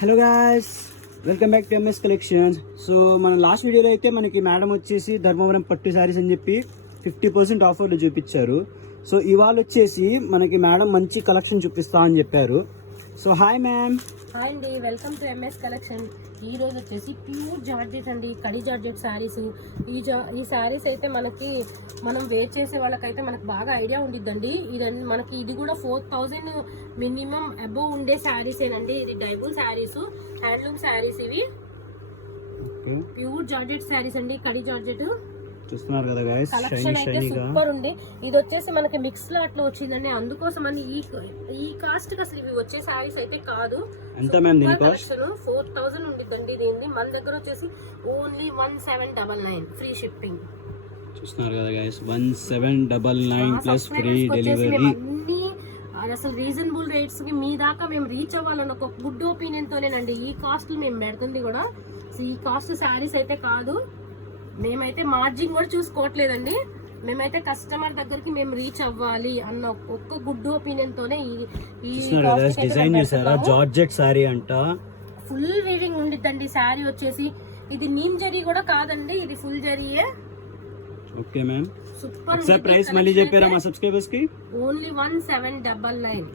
Hello guys, welcome back to MS collections. So మన last వీడియోలో అయితే మనకి మేడం వచ్చేసి ధర్మవరం పట్టు శారీస్ అని చెప్పి 50% ఆఫర్లు చూపించారు. సో ఇవాళ వచ్చేసి మనకి మేడం మంచి కలెక్షన్ చూపిస్తా అని చెప్పారు. So hi ma'am. హాయ్ అండి, వెల్కమ్ టు ఎంఎస్ కలెక్షన్. ఈ రోజు వచ్చేసి ప్యూర్ జార్జెట్ అండి, కడి జార్జెట్ శారీస్. ఈ శారీస్ అయితే మనం వేర్ చేసే వాళ్ళకైతే మనకు బాగా ఐడియా ఉండిద్దండి. ఇది కూడా 4000 మినిమం అబోవ్ ఉండే శారీస్ ఏనండి. ఇది డైబుల్ శారీస్, హ్యాండ్లూమ్ శారీస్. ఇవి ప్యూర్ జార్జెట్ శారీస్ అండి, కడి జార్జెట్. చూస్తున్నారు కదా గైస్, కలెక్షన్ అయితే సూపర్ ఉంది. ఇది వచ్చేసి మనకి మిక్స్ లాట్ లో వచ్చిందండి, అందుకోసం అని ఈ కాస్ట్ కి అసలు ఇవి వచ్చే శారీస్ అయితే కాదు. ఎంత మ్యామ్ దీని కాస్ట్? 4000 ఉండిద్దండి దీన్ని. మన దగ్గర వచ్చేసి ఓన్లీ 1799 ఫ్రీ షిప్పింగ్. చూస్తున్నారు కదా గైస్, 1799 ప్లస్ ఫ్రీ డెలివరీ. అసలు రీజనబుల్ రేట్స్ కి మీ దాకా మేము రీచ్ అవ్వాలని ఒక గుడ్ ఒపీనియన్ తోనేనండి ఈ కాస్ట్ మేము పెడుతుంది కూడా. ఈ కాస్ట్ శారీస్ అయితే కాదు. మేమైతే మార్జిన్ కూడా చూసుకోవట్లేదండి. మేమైతే కస్టమర్ దగ్గరికి మేము రీచ్ అవ్వాలి అన్న ఒక్క గుడ్ ఒపీనియన్ తోనే ఈ డిజైన్ చేశారా. జార్జెట్ సారీ అంట, ఫుల్ వీవింగ్ ఉండిద్దండి శారీ వచ్చేసి. ఇది నీమ్ జరీ కూడా కాదండి, ఇది ఫుల్ జరీయే. Okay ma'am, super. ప్రైస్ మళ్ళీ చెప్పారా మా సబ్స్క్రైబర్స్ కి? ఓన్లీ 1799.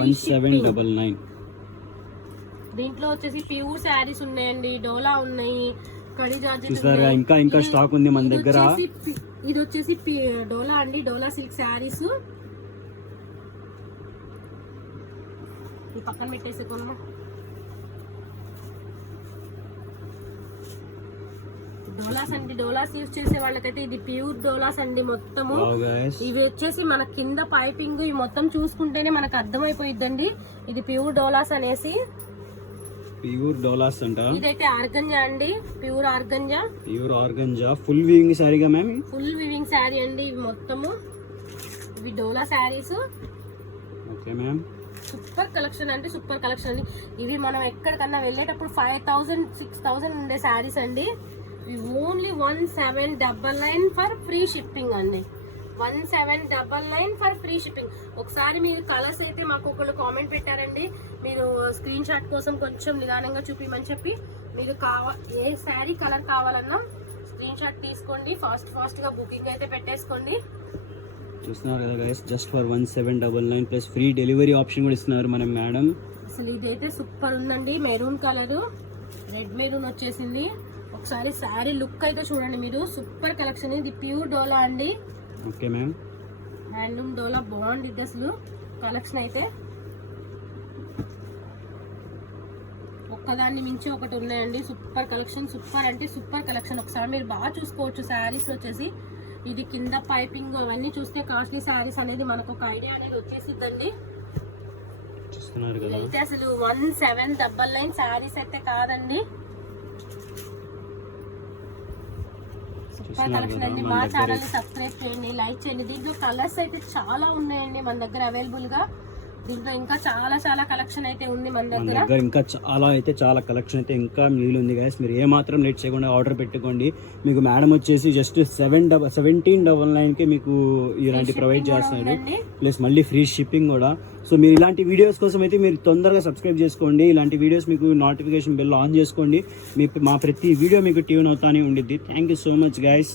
1799. దీంట్లో వచ్చేసి ప్యూర్ శారీస్ ఉన్నాయండి, డోలా ఉన్నాయి, కడి జార్జెట్ చూసారా. ఇంకా స్టాక్ ఉంది మన దగ్గర. ఇది వచ్చేసి డోలా అండి, డోలా సిల్క్ శారీస్. ఈ పక్కన పెట్టేసి కొనమా. డోలాస్ అండి, డోలాస్ యూజ్ చేసే వాళ్ళకైతే ఇది ప్యూర్ డోలాస్ అండి మొత్తము. ఇవి వచ్చేసి మన కింద పైపింగ్ ఇవి మొత్తం చూసుకుంటేనే మనకు అర్థమైపోయిద్దండి ఇది ప్యూర్ డోలాస్ అనేసి. ప్యూర్ డోలాస్ అంట. ఇదైతే ఆర్గంజా అండి, ప్యూర్ ఆర్గంజా. ఫుల్ వీవింగ్ శారీగా మ్యామ్, ఫుల్ వీవింగ్ శారీ అండి ఇవి మొత్తము. ఇవి డోలా saris. Okay ma'am, super collection అంటే సూపర్ కలెక్షన్ అండి. ఇవి మనం ఎక్కడికన్నా వెళ్ళేటప్పుడు 5000 6000 ఉండే శారీస్ అండి. ఓన్లీ 1799 ఫర్ ఫ్రీ షిప్పింగ్ అండి. 1799 ఫర్ ఫ్రీ షిప్పింగ్. ఒకసారి మీరు కలర్స్ అయితే మాకు ఒకళ్ళు కామెంట్ పెట్టారండి, మీరు స్క్రీన్ షాట్ కోసం కొంచెం నిదానంగా చూపించమని చెప్పి. మీరు ఏ శారీ కలర్ కావాలన్నా స్క్రీన్ షాట్ తీసుకోండి, ఫాస్ట్ గా బుకింగ్ అయితే పెట్టేసుకోండి. చూస్తున్నారు కదా guys, just for 1799 plus free delivery option కూడా ఇస్తున్నారు మనం మేడం. అసలు ఇదైతే సూపర్ ఉందండి, మెరూన్ కలర్, రెడ్ మెరూన్ వచ్చేసింది. ఒకసారి శారీ లుక్ అయితే చూడండి మీరు, సూపర్ కలెక్షన్. ఇది ప్యూర్ డోలా అండి. ఓకే మ్యామ్, హ్యాండ్లూమ్ డోలా బాగుంది అసలు కలెక్షన్ అయితే. ఒక్కదాన్ని మించి ఒకటి ఉన్నాయండి, సూపర్ కలెక్షన్. సూపర్ అంటే సూపర్ కలెక్షన్. ఒకసారి మీరు బాగా చూసుకోవచ్చు శారీస్ వచ్చేసి. ఇది కింద పైపింగ్ అవన్నీ చూస్తే కాస్ట్లీ శారీస్ అనేది మనకు ఒక ఐడియా అనేది వచ్చేసిద్దండి. అయితే అసలు 1799 శారీస్ అయితే కాదండి. సూపర్ కలెక్షన్ అండి. మా ఛానల్ ని సబ్స్క్రైబ్ చేయండి, లైక్ చేయండి. దీంట్లో కలర్స్ అయితే చాలా ఉన్నాయండి మన దగ్గర అవైలబుల్ గా. దీంట్లో ఇంకా చాలా కలెక్షన్ అయితే ఉంది మన దగ్గర. ఇంకా చాలా కలెక్షన్ అయితే ఇంకా మిగిలి ఉంది గైస్. మీరు ఏ మాత్రం లేట్ చేయకుండా ఆర్డర్ పెట్టుకోండి. మీకు మేడం వచ్చేసి జస్ట్ 1799 కి మీకు ఇలాంటి ప్రొవైడ్ చేస్తున్నారు, ప్లస్ మళ్ళీ ఫ్రీ షిప్పింగ్ కూడా. సో మీరు ఇలాంటి వీడియోస్ కోసం అయితే మీరు తొందరగా సబ్స్క్రైబ్ చేసుకోండి. ఇలాంటి వీడియోస్ మీకు నోటిఫికేషన్ బెల్ ఆన్ చేసుకోండి. మా ప్రతి వీడియో మీకు ట్యూన్ అవుతానే ఉండిద్ది. Thank you so much guys.